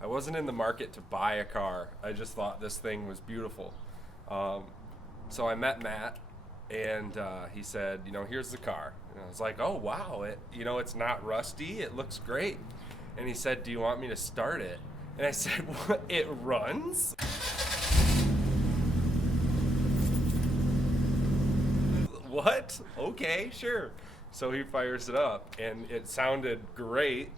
I wasn't in the market to buy a car. I just thought this thing was beautiful. So I met Matt, and he said, here's the car. And I was like, oh, wow, it's not rusty. It looks great. And he said, do you want me to start it? And I said, what, it runs? What? Okay, sure. So he fires it up, and it sounded great.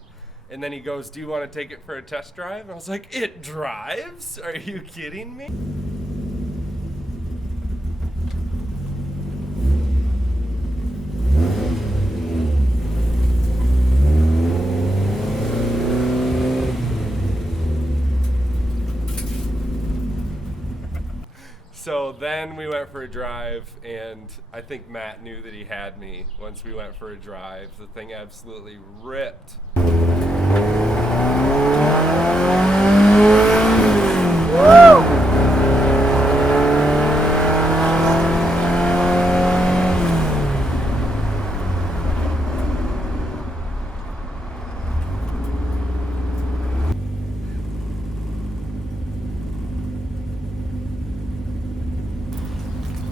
And then he goes, do you want to take it for a test drive? And I was like, it drives? Are you kidding me? So then we went for a drive, and I think Matt knew that he had me. Once we went for a drive, the thing absolutely ripped.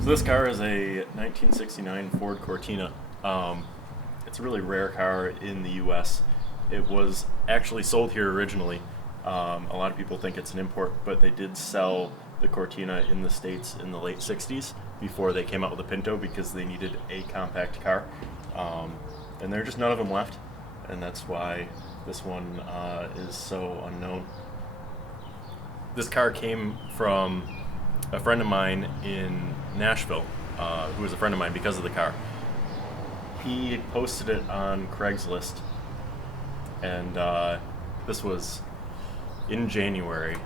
So this car is a 1969 Ford Cortina. It's a really rare car in the US. It was actually sold here originally. A lot of people think it's an import, but they did sell the Cortina in the States in the late 60s before they came out with a Pinto because they needed a compact car. And there are just none of them left, and that's why this one is so unknown. This car came from a friend of mine in Nashville, who was a friend of mine because of the car. He had posted it on Craigslist, and this was in January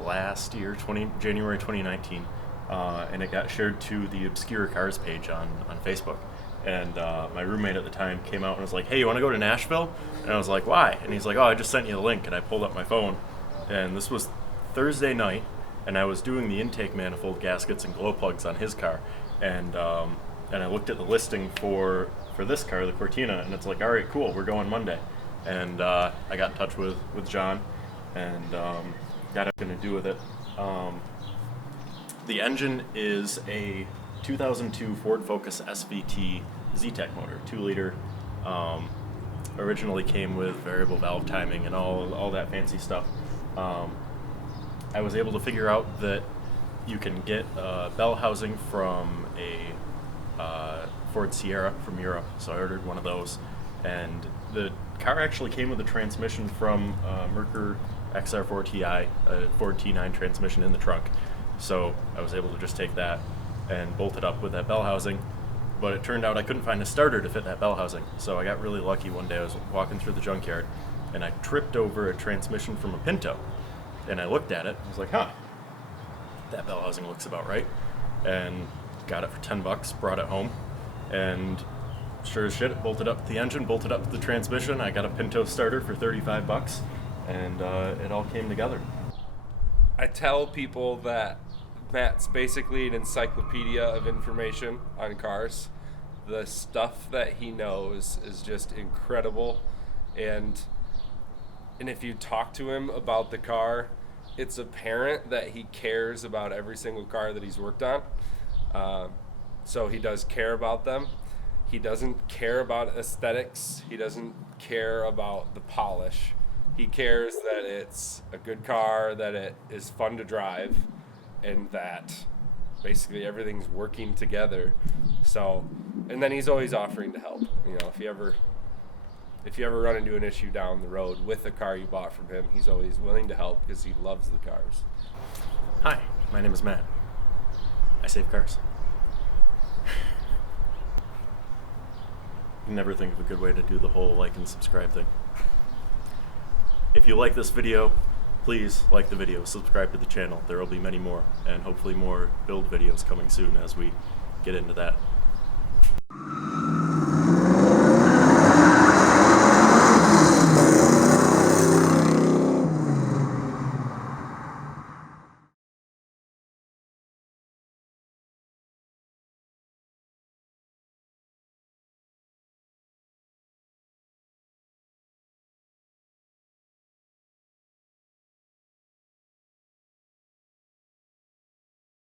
last year, January 2019, and it got shared to the Obscure Cars page on Facebook. And my roommate at the time came out and was like, hey, you want to go to Nashville? And I was like, why? And he's like, oh, I just sent you the link. And I pulled up my phone, and this was Thursday night, and I was doing the intake manifold gaskets and glow plugs on his car, and I looked at the listing for this car, the Cortina, and it's like, all right, cool, we're going Monday. And I got in touch with John, and got nothing to do with it. The engine is a 2002 Ford Focus SVT Z-Tech motor, 2-liter. Originally came with variable valve timing and all that fancy stuff. I was able to figure out that you can get bell housing from a Ford Sierra from Europe, so I ordered one of those. And the car actually came with a transmission from Merkur XR4TI, a Ford T9 transmission in the trunk. So I was able to just take that and bolt it up with that bell housing. But it turned out I couldn't find a starter to fit that bell housing. So I got really lucky one day. I was walking through the junkyard, and I tripped over a transmission from a Pinto. And I looked at it, I was like, huh, that bell housing looks about right. And got it for $10, brought it home, and sure as shit, it bolted up the engine, bolted up the transmission. I got a Pinto starter for $35, and it all came together. I tell people that Matt's basically an encyclopedia of information on cars. The stuff that he knows is just incredible, and if you talk to him about the car, it's apparent that he cares about every single car that he's worked on. So he does care about them. He doesn't care about aesthetics. He doesn't care about the polish. He cares that it's a good car, that it is fun to drive, and that basically everything's working together. So, and then he's always offering to help. If you ever run into an issue down the road with the car you bought from him, he's always willing to help because he loves the cars. Hi, my name is Matt. I save cars. You never think of a good way to do the whole like and subscribe thing. If you like this video, please like the video, subscribe to the channel. There will be many more, and hopefully more build videos coming soon as we get into that.